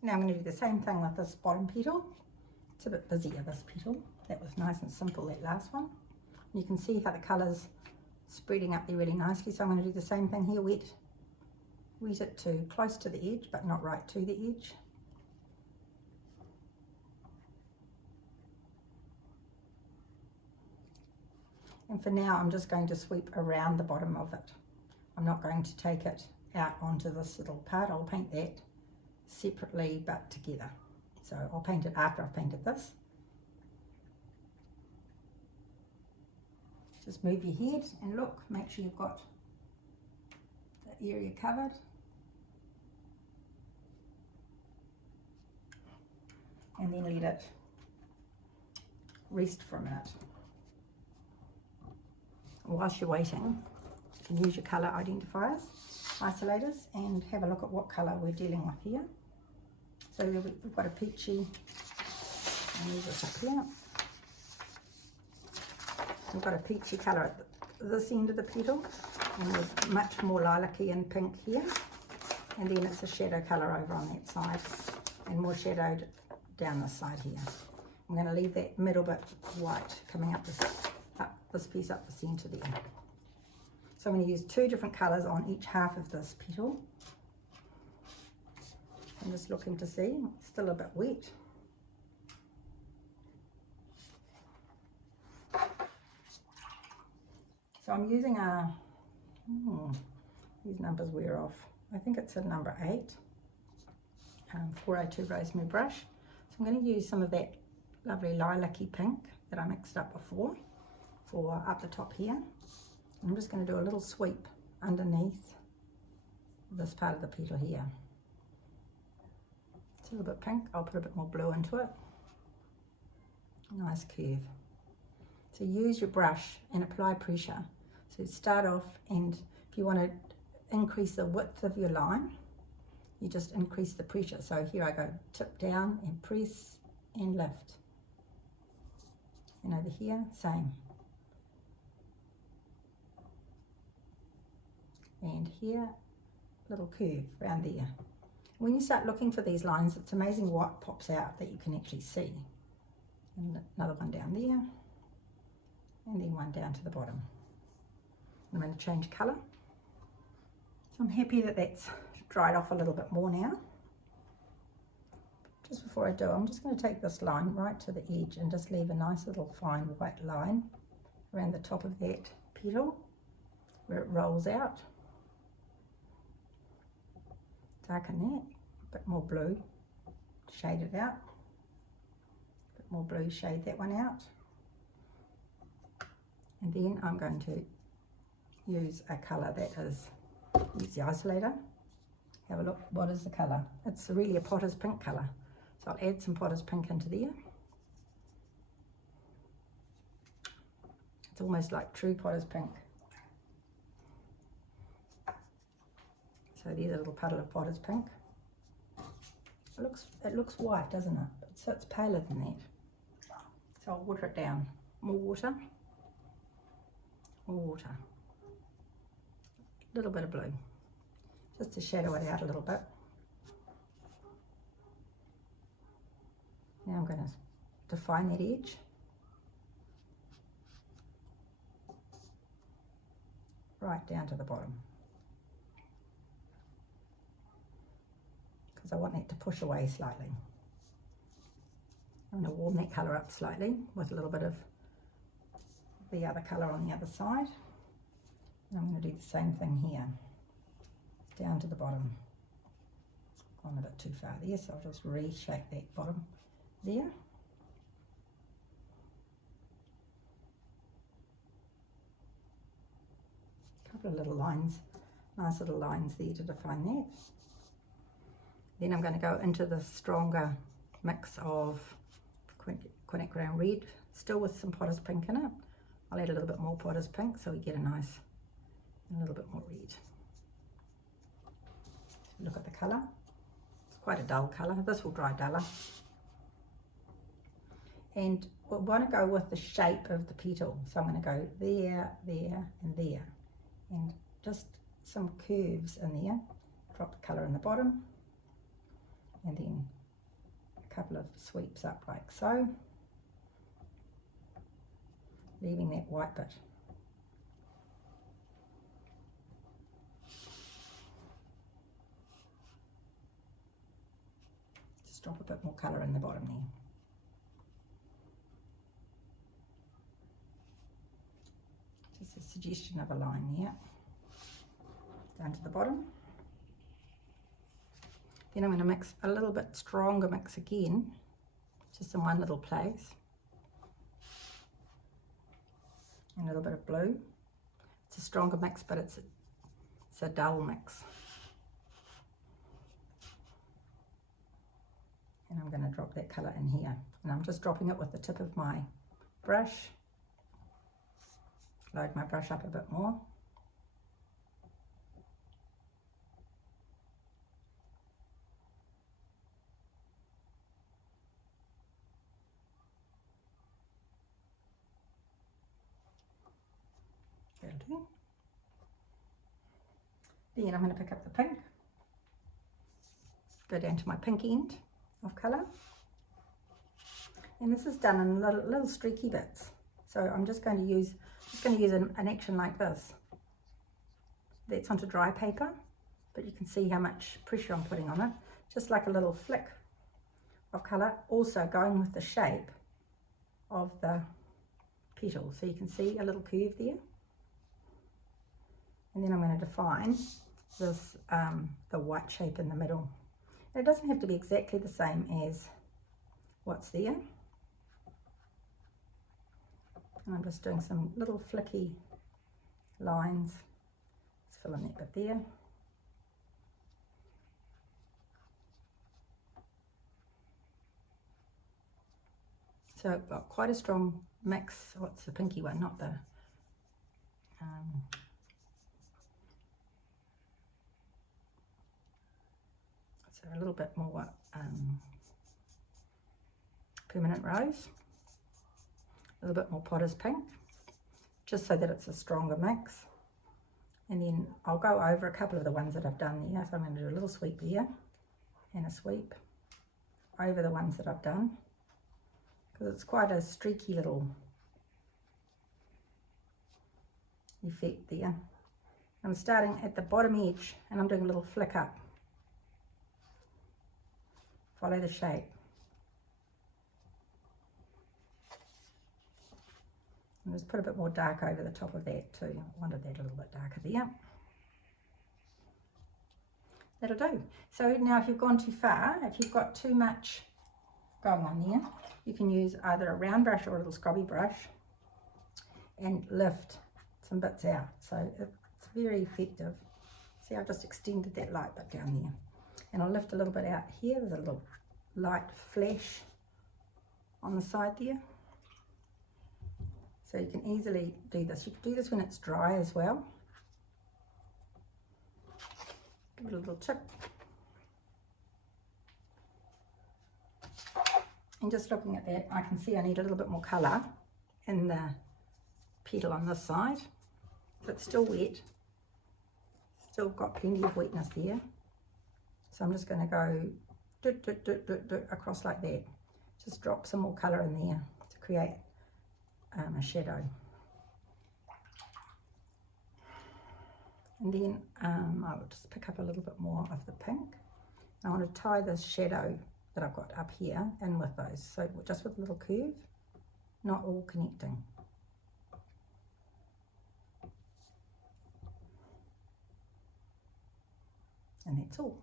Now I'm going to do the same thing with this bottom petal. It's a bit busier, this petal. That was nice and simple, that last one. You can see how the colours spreading up there really nicely. So I'm going to do the same thing here, wet it to close to the edge, but not right to the edge. And for now, I'm just going to sweep around the bottom of it. I'm not going to take it out onto this little part. I'll paint that separately, but together. So I'll paint it after I've painted this. Just move your head and look, make sure you've got the area covered. And then let it rest for a minute. Whilst you're waiting, you can use your colour identifiers, isolators, and have a look at what colour we're dealing with here. So we've got a peachy, I'll move this up here. We've got a peachy colour at this end of the petal, and there's much more lilac-y and pink here. And then it's a shadow colour over on that side, and more shadowed down this side here. I'm going to leave that middle bit white coming up this piece up the centre there. So I'm going to use two different colours on each half of this petal. I'm just looking to see, it's still a bit wet. So I'm using a, these numbers wear off. I think it's a number 8, 402 rosemary brush. So I'm going to use some of that lovely lilac-y pink that I mixed up before for up the top here. I'm just going to do a little sweep underneath this part of the petal here. It's a little bit pink. I'll put a bit more blue into it. Nice curve. So use your brush and apply pressure. So start off, and if you want to increase the width of your line, you just increase the pressure. So here I go, tip down and press and lift. And over here, same. And here, little curve around there. When you start looking for these lines, it's amazing what pops out that you can actually see. And another one down there, and then one down to the bottom. I'm going to change colour. So I'm happy that that's dried off a little bit more now. Just before I do, I'm just going to take this line right to the edge and just leave a nice little fine white line around the top of that petal where it rolls out. Darken that, a bit more blue, shade it out. A bit more blue, shade that one out. And then I'm going to use a colour that is, use the isolator. Have a look, what is the colour? It's really a potter's pink colour. So I'll add some potter's pink into there. It's almost like true potter's pink. So there's a little puddle of potter's pink. It looks white, doesn't it? So it's paler than that. So I'll water it down. More water. More water. A little bit of blue. Just to shadow it out a little bit. Now I'm going to define that edge. Right down to the bottom. Because I want that to push away slightly. I'm going to warm that colour up slightly with a little bit of the other colour on the other side. And I'm going to do the same thing here. Down to the bottom. Gone a bit too far there, so I'll just reshape that bottom there. A couple of little lines, nice little lines there to define that. Then I'm going to go into the stronger mix of quinacridone red, still with some potter's pink in it. I'll add a little bit more potter's pink so we get a little bit more red. Look at the colour. It's quite a dull colour. This will dry duller. And we want to go with the shape of the petal. So I'm going to go there, there, and there. And just some curves in there. Drop the colour in the bottom. And then couple of sweeps up like so, leaving that white bit. Just drop a bit more colour in the bottom there. Just a suggestion of a line there, down to the bottom. Then I'm going to mix a little bit stronger mix again, just in one little place. And a little bit of blue. It's a stronger mix, but it's a dull mix. And I'm going to drop that colour in here. And I'm just dropping it with the tip of my brush. Load my brush up a bit more. That'll do. Then I'm going to pick up the pink. Go down to my pink end of colour. And this is done in little streaky bits. So I'm just going to use an action like this. That's onto dry paper, but you can see how much pressure I'm putting on it. Just like a little flick of colour, also going with the shape of the petal. So you can see a little curve there. And then I'm going to define this, the white shape in the middle. And it doesn't have to be exactly the same as what's there. And I'm just doing some little flicky lines. Just fill in that bit there. So I've got quite a strong mix. What's the pinky one? Not the... so a little bit more permanent rose. A little bit more potter's pink, just so that it's a stronger mix. And then I'll go over a couple of the ones that I've done there. So I'm going to do a little sweep there and a sweep over the ones that I've done, because it's quite a streaky little effect there. I'm starting at the bottom edge and I'm doing a little flick up. Follow the shape. And just put a bit more dark over the top of that too. I wanted that a little bit darker there. That'll do. So now if you've gone too far, if you've got too much going on there, you can use either a round brush or a little scrubby brush and lift some bits out. So it's very effective. See, I've just extended that light bit down there. And I'll lift a little bit out here. There's a little light flash on the side there. So you can easily do this. You can do this when it's dry as well. Give it a little chip. And just looking at that, I can see I need a little bit more colour in the petal on this side. So it's still wet. Still got plenty of wetness there. So I'm just going to go across like that. Just drop some more colour in there to create a shadow. And then I'll just pick up a little bit more of the pink. I want to tie this shadow that I've got up here in with those. So just with a little curve, not all connecting. And that's all.